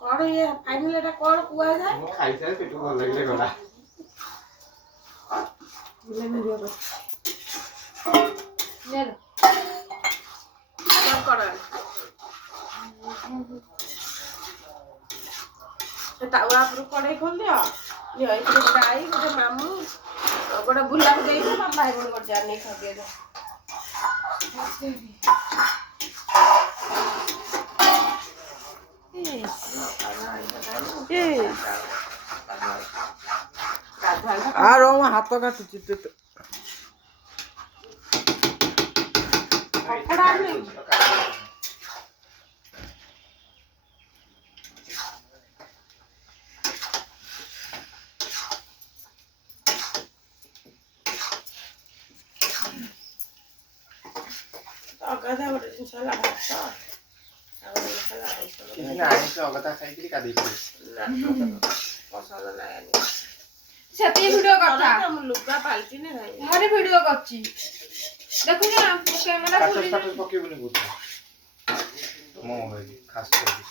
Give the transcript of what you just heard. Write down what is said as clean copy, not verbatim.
କଣ ଇଏ ଫାଇନାଲ ଏଟା କଣ କୁହାଯାଏ? ମୁଁ ଖାଇସାରେ ପେଟକୁ ଭଲ ଲାଗିଲେ ଗଲା। ଇଲେ ଭିଡିଓ କର। ନେ କଣ ସେ ତାୱା ଉପରୁ କଡ଼େଇ ଖୋଲିଦିଅ। ଏଇଥିରେ ଗୋଟେ ଆଈ ଗୋଟେ ମାମୁଁ ଗୋଟେ ବୁଲାକୁ ଦେଇଦିଅ ତମ ଭାଇ ଭଉଣୀ ଗୋଟେ ଜାର ନେଇ ଖାଇଦିଅ। ଆର ମୋ ହାତ କାଟୁଛି କପଡ଼ା ଆଣିନି। ଅଗାଧା ଗୋଟେ ଜିନିଷ ହେଲା ଭାତ ଆଉ ହେଲା କିଛି ନା ଆଇଁଷ ଅଗତା ଖାଇକିରି ଗାଧେଇ ପଡିବି। ପସନ୍ଦ ନାହିଁ। ସେତିକି ଭିଡିଓ କଥା ମୁଁ ଲୁଗା ପାଲଟିନି ନାହିଁ। ଘରେ ଭିଡିଓ କରିଛି ଦେଖୁନି କ୍ୟାମେରା କାଟ ପକେଇବୁନି କହୁଛି ମୋ ଖାସ କରିବି।